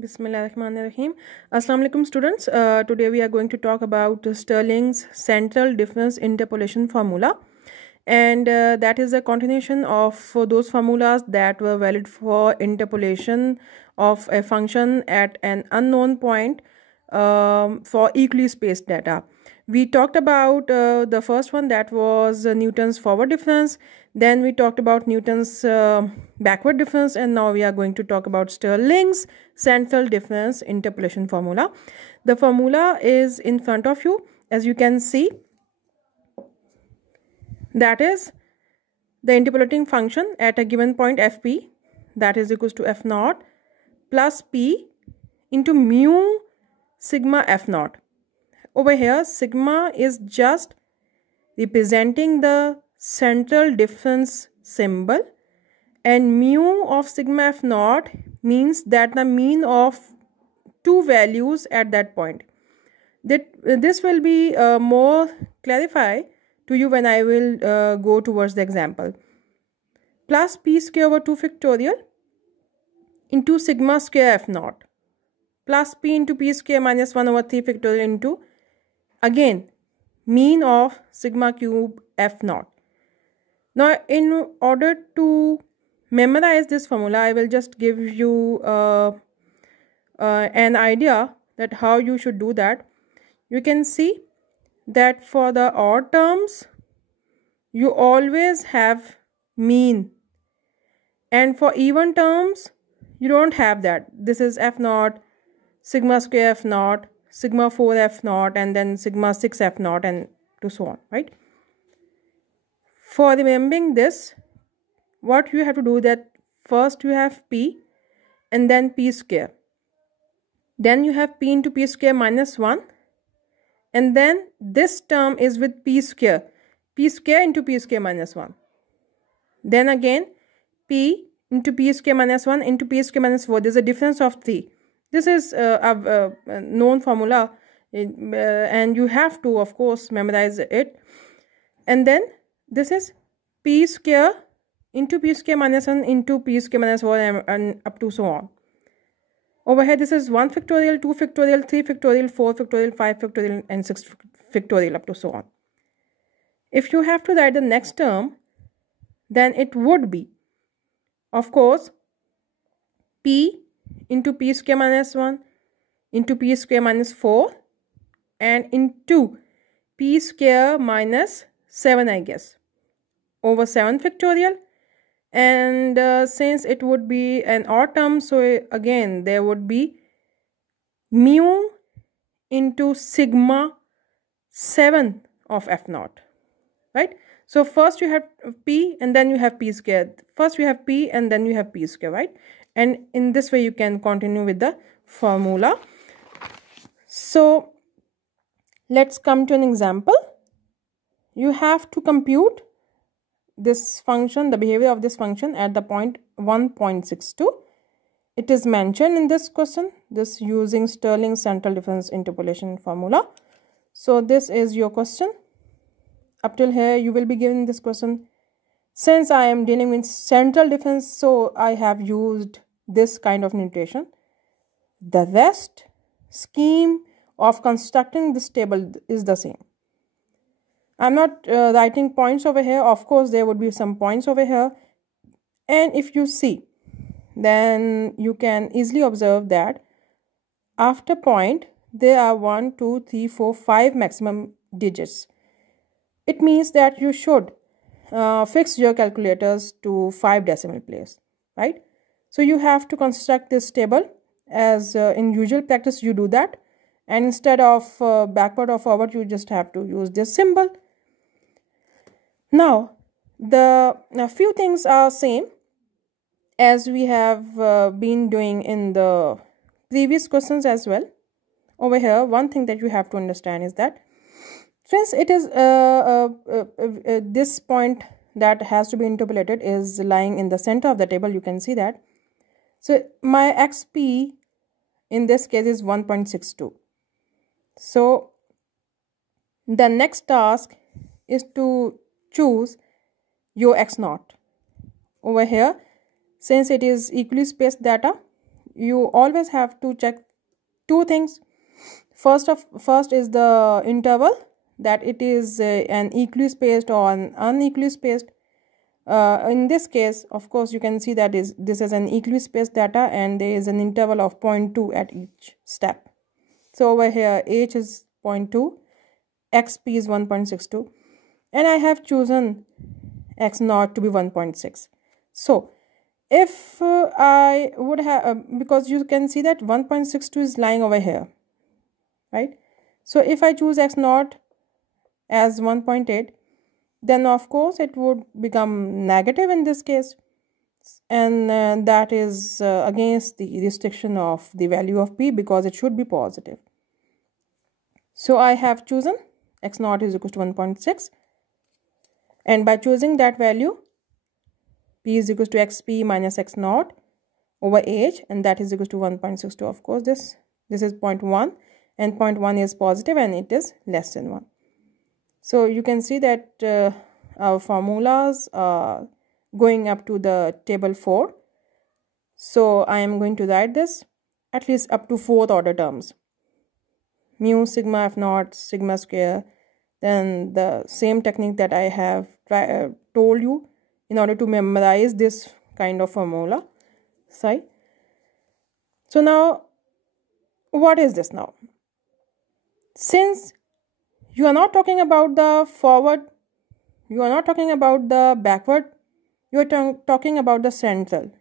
Bismillahirrahmanirrahim. Assalamu alaikum students. Today we are going to talk about Stirling's central difference interpolation formula, and that is a continuation of those formulas that were valid for interpolation of a function at an unknown point for equally spaced data. We talked about the first one, that was Newton's forward difference. Then we talked about Newton's backward difference, and now we are going to talk about Stirling's central difference interpolation formula. The formula is in front of you, as you can see. That is the interpolating function at a given point fp, that is equals to f naught plus p into mu sigma f naught. Over here, sigma is just representing the central difference symbol, and mu of sigma f naught means that the mean of two values at that point. This will be more clarified to you when I will go towards the example. Plus p square over 2 factorial into sigma square f naught plus p into p square minus 1 over 3 factorial into again mean of sigma cube f naught. Now, in order to memorize this formula, I will just give you an idea that how you should do that. You can see that for the odd terms, you always have mean, and for even terms, you don't have that. This is f naught, sigma square f naught, sigma 4 f naught, and then sigma 6 f naught, and to so on, right? For remembering this, what you have to do, that first you have p and then p square, then you have p into p square minus 1, and then this term is with p square into p square minus 1, then again p into p square minus 1 into p square minus 4. There is a difference of 3. This is a known formula, and you have to, of course, memorize it. And then this is p square into p square minus 1 into p square minus 4, and up to so on. Over here, this is 1 factorial, 2 factorial, 3 factorial, 4 factorial, 5 factorial, and 6 factorial, up to so on. If you have to write the next term, then it would be, of course, p into p square minus 1 into p square minus 4 and into p square minus 7, I guess, over 7 factorial. And since it would be an odd term, so again there would be mu into sigma 7 of f naught, right? So first you have p and then you have p squared. First you have p and then you have p square, right? And in this way you can continue with the formula. So let's come to an example. You have to compute this function, the behavior of this function at the point 1.62. It is mentioned in this question, this using Stirling's central difference interpolation formula. So this is your question. Up till here you will be given this question. Since I am dealing with central difference, so I have used this kind of notation. The rest scheme of constructing this table is the same. I'm not writing points over here. Of course, there would be some points over here. And if you see, then you can easily observe that after point, there are 1, 2, 3, 4, 5 maximum digits. It means that you should fix your calculators to 5 decimal place, right? So you have to construct this table as in usual practice you do that. And instead of backward or forward, you just have to use this symbol. Now, a few things are same as we have been doing in the previous questions as well. Over here, one thing that you have to understand is that since it is this point that has to be interpolated is lying in the center of the table, you can see that. So my xp in this case is 1.62. So the next task is to choose your x naught. Over here, since it is equally spaced data, you always have to check two things. First is the interval, that it is an equally spaced or an unequally spaced. In this case, of course, you can see that this is an equally spaced data, and there is an interval of 0.2 at each step. So over here, h is 0.2, xp is 1.62, and I have chosen x naught to be 1.6. So if I would have, because you can see that 1.62 is lying over here, right? So if I choose x naught as 1.8, then of course it would become negative in this case, and that is against the restriction of the value of p, because it should be positive. So I have chosen x naught is equal to 1.6, and by choosing that value, p is equal to xp minus x naught over h, and that is equal to 1.62. Of course, this is 0.1, and 0.1 is positive, and it is less than 1. So you can see that our formulas are going up to the table 4. So I am going to write this at least up to 4th order terms. Mu, sigma, f naught, sigma square. Then the same technique that I have told you in order to memorize this kind of formula. Right? So now, what is this now? Since you are not talking about the forward, you are not talking about the backward, you are talking about the central.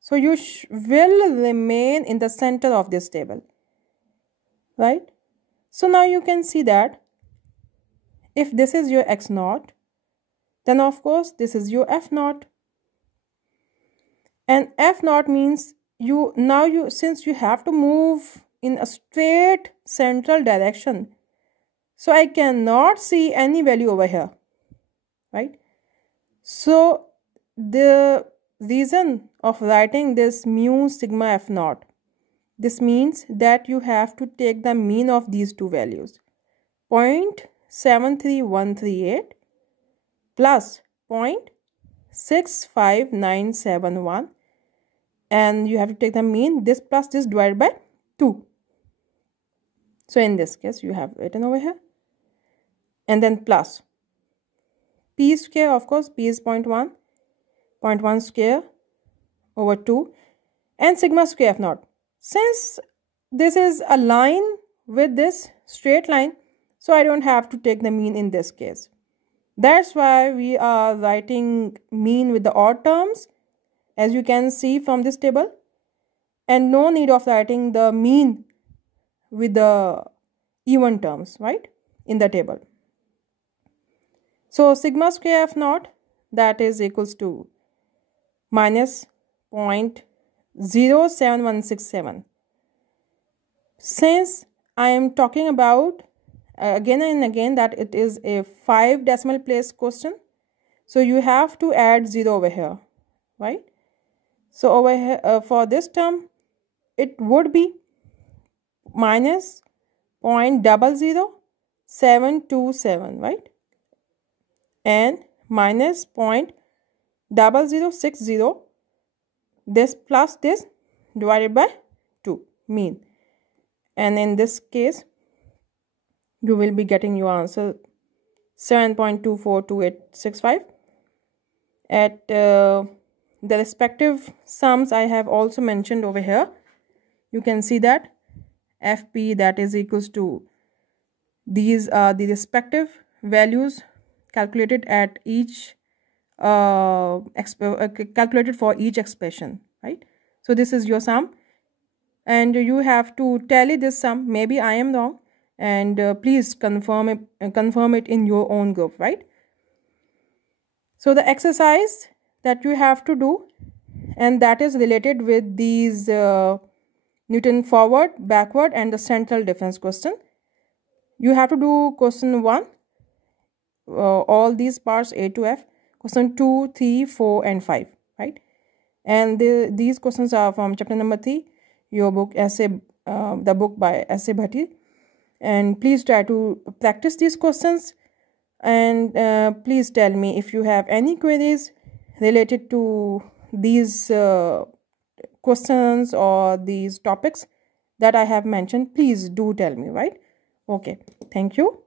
So you will remain in the center of this table, right? So now you can see that if this is your x naught, then of course this is your f naught. And f naught means since you have to move in a straight central direction, so I cannot see any value over here, right? So the reason of writing this mu sigma f naught, this means that you have to take the mean of these two values, 0.73138 plus 0.65971, and you have to take the mean, this plus this divided by 2. So in this case, you have written over here, and then plus p square, of course, p is 0.1, 0.1 square over 2, and sigma square f naught. Since this is a line with this straight line, so I don't have to take the mean in this case. That's why we are writing mean with the odd terms, as you can see from this table, and no need of writing the mean with the even terms, right, in the table. So sigma square f naught, that is equals to minus 0.07167. Since I am talking about again and again that it is a 5 decimal place question, so you have to add 0 over here, right? So over here for this term, it would be minus 0.00727, right? And minus 0.0060, this plus this divided by 2, mean. And in this case, you will be getting your answer 7.242865. At the respective sums I have also mentioned over here, you can see that FP, that is equals to, these are the respective values calculated at each calculated for each expression, right? So this is your sum, and you have to tally this sum. Maybe I am wrong, and please confirm it in your own group, right? So the exercise that you have to do, and that is related with these Newton forward, backward, and the central difference question. You have to do question 1, all these parts A to F, question 2, 3, 4, and 5, right? And these questions are from chapter number 3, your book essay, the book by S.A. Bhatti. And please try to practice these questions, and please tell me if you have any queries related to these questions or these topics that I have mentioned, please do tell me, right? Okay, thank you.